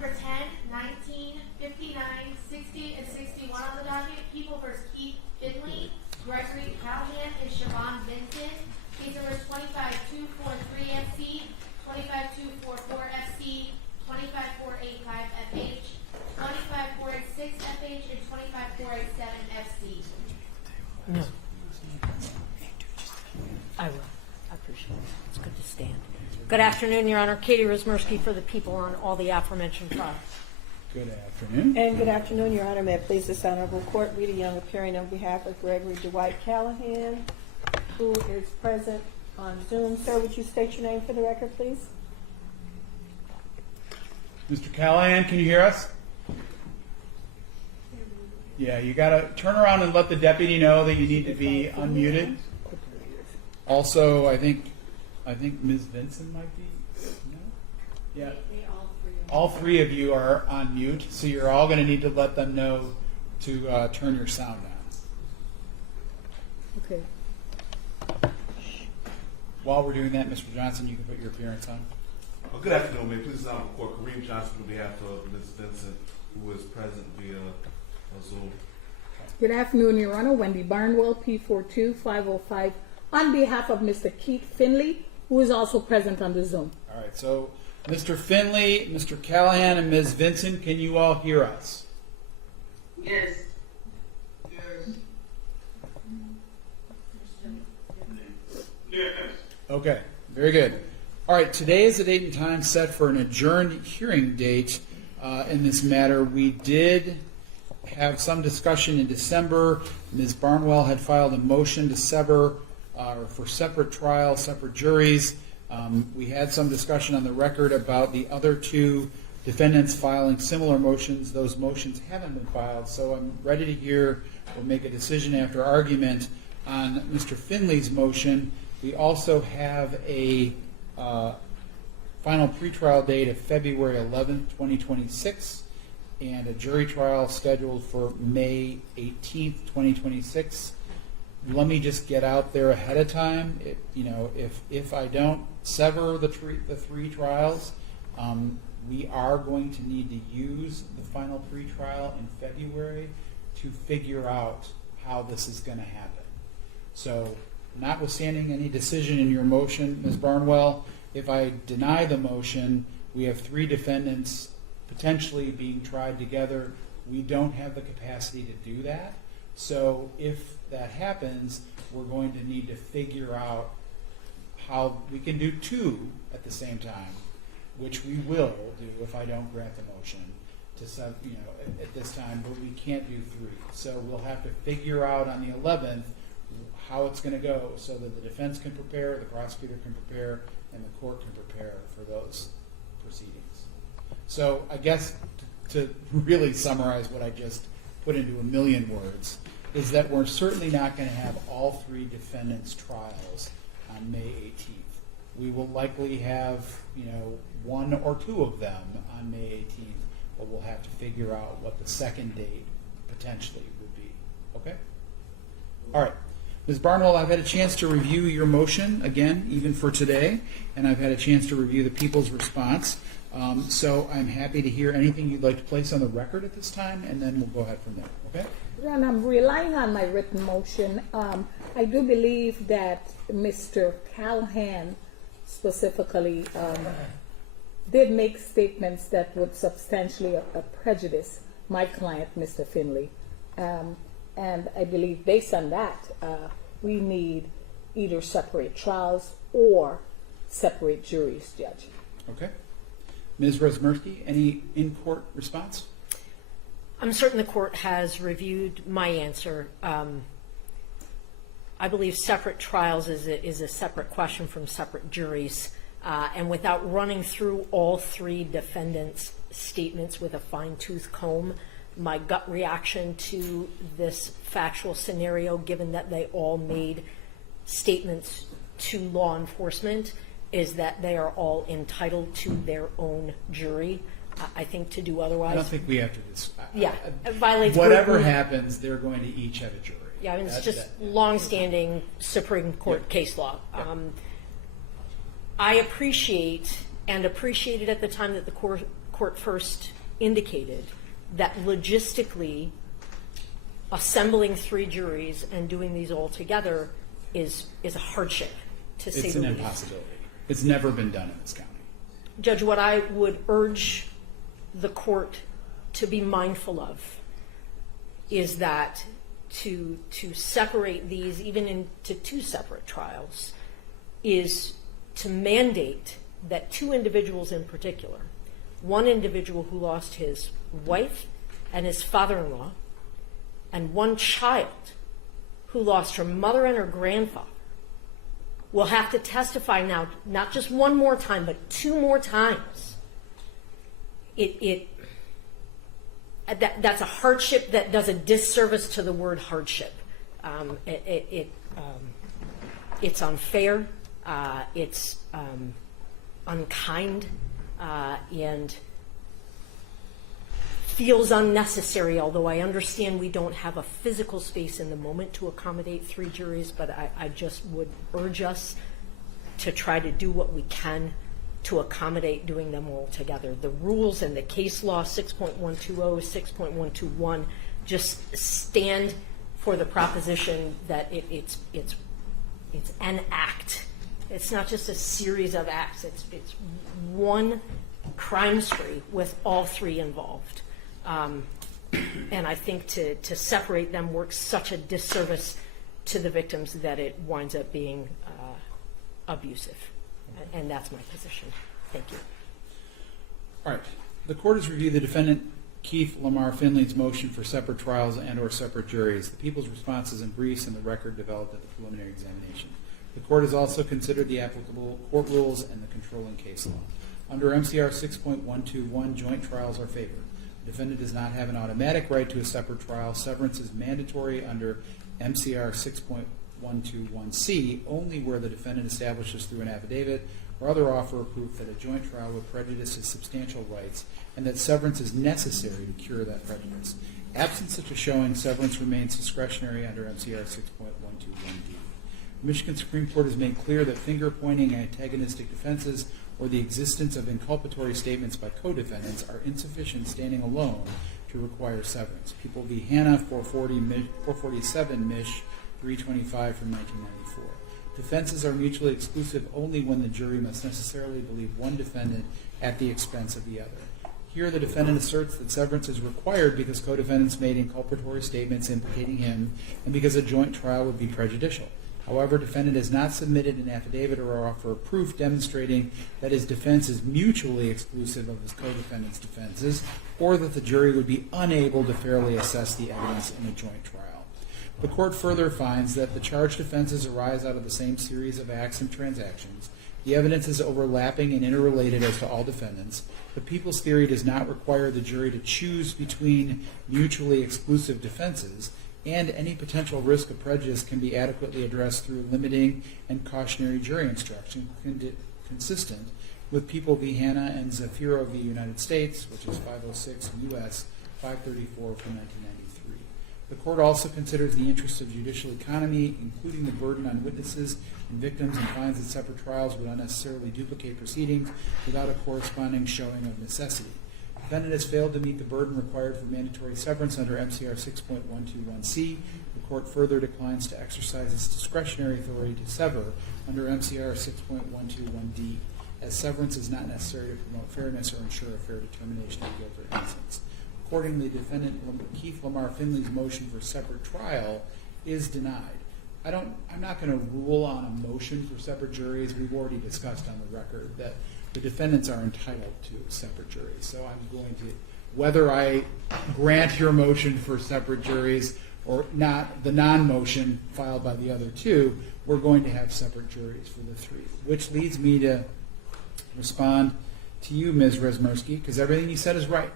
number 10, 19, 59, 60, and 61 on the docket. People versus Finley, Gregory, Callhan, and Shuvonne Vinson. Case numbers 25243 FC, 25244 FC, 25485 FH, 25486 FH, and 25487 FC. No. I will. I appreciate it. It's good to stand. Good afternoon, Your Honor. Katie Rosmersky for the people on all the aforementioned trials. Good afternoon. And good afternoon, Your Honor. May it please this honorable court, Rita Young appearing on behalf of Gregory Dwight Callhan, who is present on Zoom. Sir, would you state your name for the record, please? Mr. Callhan, can you hear us? Yeah, you got to turn around and let the deputy know that you need to be unmuted. Also, I think Ms. Vinson might be. No? Yeah. All three of you are on mute, so you're all going to need to let them know to turn your sound on. Okay. While we're doing that, Mr. Johnson, you can put your appearance on. Well, good afternoon, Mayor. Please allow the court Kareem Johnson on behalf of Ms. Vinson, who is present via Zoom. Good afternoon, Your Honor. Wendy Barnwell, P42505, on behalf of Mr. Keith Finley, who is also present on the Zoom. All right, so Mr. Finley, Mr. Callhan, and Ms. Vinson, can you all hear us? Yes. Yes. Okay, very good. All right, today is the date and time set for an adjourned hearing date in this matter. We did have some discussion in December. Ms. Barnwell had filed a motion to sever for separate trials, separate juries. We had some discussion on the record about the other two defendants filing similar motions. Those motions haven't been filed, so I'm ready to hear or make a decision after argument on Mr. Finley's motion. We also have a final pretrial date of February 11th, 2026, and a jury trial scheduled for May 18th, 2026. Let me just get out there ahead of time. If I don't sever the three trials, we are going to need to use the final pretrial in February to figure out how this is going to happen. So, notwithstanding any decision in your motion, Ms. Barnwell, if I deny the motion, we have three defendants potentially being tried together. We don't have the capacity to do that. So if that happens, we're going to need to figure out how we can do two at the same time, which we will do if I don't grant the motion to at this time, but we can't do three. So we'll have to figure out on the 11th how it's going to go so that the defense can prepare, the prosecutor can prepare, and the court can prepare for those proceedings. So I guess to really summarize what I just put into a million words is that we're certainly not going to have all three defendants' trials on May 18th. We will likely have, one or two of them on May 18th, but we'll have to figure out what the second date potentially would be. Okay? All right. Ms. Barnwell, I've had a chance to review your motion, again, even for today, and I've had a chance to review the people's response. So I'm happy to hear anything you'd like to place on the record at this time, and then we'll go ahead from there. Okay? And I'm relying on my written motion. I do believe that Mr. Callhan specifically did make statements that would substantially prejudice my client, Mr. Finley. And I believe based on that, we need either separate trials or separate juries, Judge. Okay. Ms. Rosmersky, any in-court response? I'm certain the court has reviewed my answer. I believe separate trials is a separate question from separate juries. And without running through all three defendants' statements with a fine-tooth comb, my gut reaction to this factual scenario, given that they all made statements to law enforcement, is that they are all entitled to their own jury. I think to do otherwise, I don't think we have to. it violates whatever happens. They're going to each have a jury. Yeah, I mean, it's just long-standing Supreme Court case law. I appreciated at the time that the court court first indicated, that logistically assembling 3 juries and doing these all together is a hardship, to say It's the an least. impossibility. It's never been done in this county. Judge, what I would urge the court to be mindful of is that to separate these even into 2 separate trials is to mandate that 2 individuals in particular, one individual who lost his wife and his father-in-law, and one child who lost her mother and her grandfather, will have to testify now, not just one more time, but 2 more times. That's a hardship that does a disservice to the word hardship. It's unfair, it's unkind, and feels unnecessary, although I understand we don't have a physical space in the moment to accommodate 3 juries, but I just would urge us to try to do what we can to accommodate doing them all together. The rules and the case law 6.120, 6.121 just stand for the proposition that it's an act. It's not just a series of acts. It's one crime spree with all 3 involved. And I think to separate them works such a disservice to the victims that it winds up being abusive. And that's my position. Thank you. All right. The court has reviewed the defendant Keith Lamar Finley's motion for separate trials and/or separate juries, the people's responses and briefs, and the record developed at the preliminary examination. The court has also considered the applicable court rules and the controlling case law. Under MCR 6.121, joint trials are favored. The defendant does not have an automatic right to a separate trial. Severance is mandatory under MCR 6.121C only where the defendant establishes through an affidavit or other offer of proof that a joint trial would prejudice his substantial rights and that severance is necessary to cure that prejudice. Absent such a showing, severance remains discretionary under MCR 6.121D. The Michigan Supreme Court has made clear that finger-pointing antagonistic defenses or the existence of inculpatory statements by co-defendants are insufficient standing alone to require severance. People v. Hannah, 447 Mich. 325 from 1994. Defenses are mutually exclusive only when the jury must necessarily believe one defendant at the expense of the other. Here, the defendant asserts that severance is required because co-defendants made inculpatory statements implicating him and because a joint trial would be prejudicial. However, defendant has not submitted an affidavit or offer of proof demonstrating that his defense is mutually exclusive of his co-defendant's defenses or that the jury would be unable to fairly assess the evidence in a joint trial. The court further finds that the charged offenses arise out of the same series of acts and transactions. The evidence is overlapping and interrelated as to all defendants. The people's theory does not require the jury to choose between mutually exclusive defenses, and any potential risk of prejudice can be adequately addressed through limiting and cautionary jury instruction consistent with People v. Hannah and Zafiro v. United States, which is 506 U.S. 534 from 1993. The court also considers the interests of judicial economy, including the burden on witnesses and victims, and finds that separate trials would unnecessarily duplicate proceedings without a corresponding showing of necessity. The defendant has failed to meet the burden required for mandatory severance under MCR 6.121C. The court further declines to exercise its discretionary authority to sever under MCR 6.121D, as severance is not necessary to promote fairness or ensure a fair determination of guilt or innocence. Accordingly, defendant Keith Lamar Finley's motion for separate trial is denied. I'm not going to rule on a motion for separate juries. We've already discussed on the record that the defendants are entitled to separate juries. So I'm going to, whether I grant your motion for separate juries or not, the non-motion filed by the other 2, we're going to have separate juries for the 3, which leads me to respond to you, Ms. Resmersky, because everything you said is right.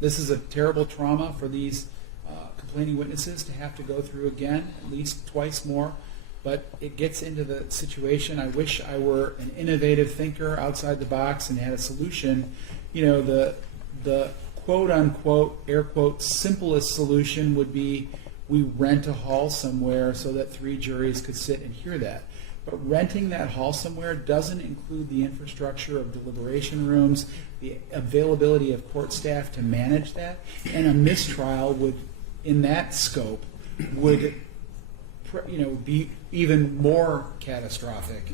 This is a terrible trauma for these complaining witnesses to have to go through again, at least twice more. But it gets into the situation. I wish I were an innovative thinker outside the box and had a solution. You know, the quote unquote, air quote, simplest solution would be we rent a hall somewhere so that 3 juries could sit and hear that. But renting that hall somewhere doesn't include the infrastructure of deliberation rooms, the availability of court staff to manage that, and a mistrial would, in that scope, would be even more catastrophic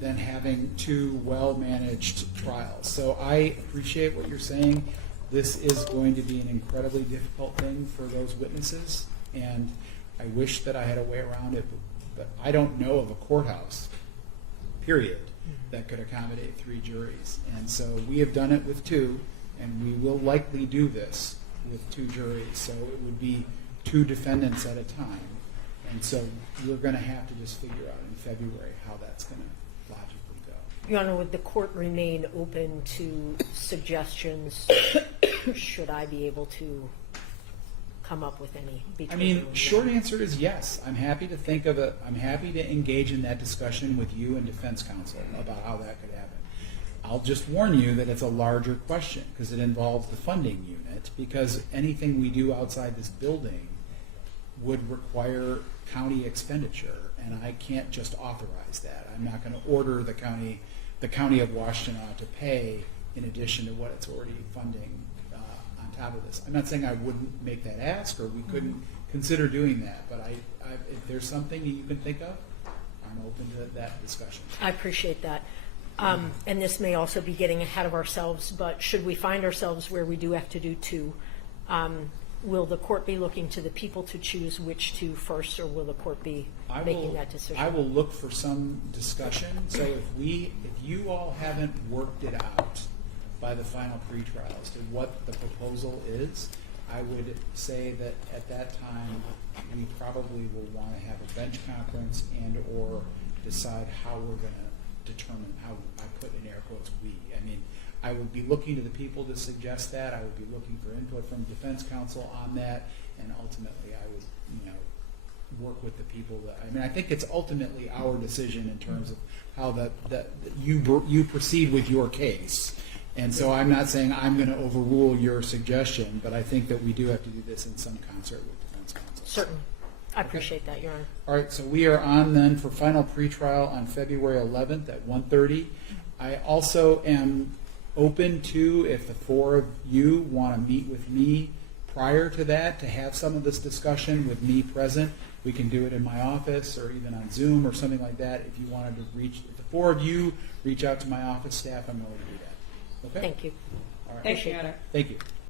than having two well-managed trials. So I appreciate what you're saying. This is going to be an incredibly difficult thing for those witnesses, and I wish that I had a way around it, but I don't know of a courthouse, period, that could accommodate 3 juries. And so we have done it with 2, and we will likely do this with 2 juries. So it would be 2 defendants at a time. And so we're going to have to just figure out in February how that's going to logically go. Your Honor, would the court remain open to suggestions should I be able to come up with any? I mean, short answer is yes. I'm happy to think of I'm happy to engage in that discussion with you and defense counsel about how that could happen. I'll just warn you that it's a larger question because it involves the funding unit, because anything we do outside this building would require county expenditure, and I can't just authorize that. I'm not going to order the county of Washtenaw to pay in addition to what it's already funding on top of this. I'm not saying I wouldn't make that ask or we couldn't consider doing that, but if there's something that you can think of, I'm open to that discussion. I appreciate that. And this may also be getting ahead of ourselves, but should we find ourselves where we do have to do 2, will the court be looking to the people to choose which 2 first, or will the court be making that decision? I will look for some discussion. So if you all haven't worked it out by the final pretrials to what the proposal is, I would say that at that time we probably will want to have a bench conference and or decide how we're going to determine how, I put in air quotes, we. I mean, I would be looking to the people to suggest that. I would be looking for input from defense counsel on that, and ultimately I would, work with the people that. I mean, I think it's ultimately our decision in terms of how you proceed with your case. And so I'm not saying I'm going to overrule your suggestion, but I think that we do have to do this in some concert with defense counsel. Certainly. I appreciate that, Your Honor. All right, so we are on then for final pretrial on February 11th at 1:30. I also am open to, if the 4 of you want to meet with me prior to that to have some of this discussion with me present. We can do it in my office or even on Zoom or something like that. If you wanted to if the 4 of you reach out to my office staff, I'm willing to do that. Okay? Thank you. All right. Thank you, Your Honor. Thank you.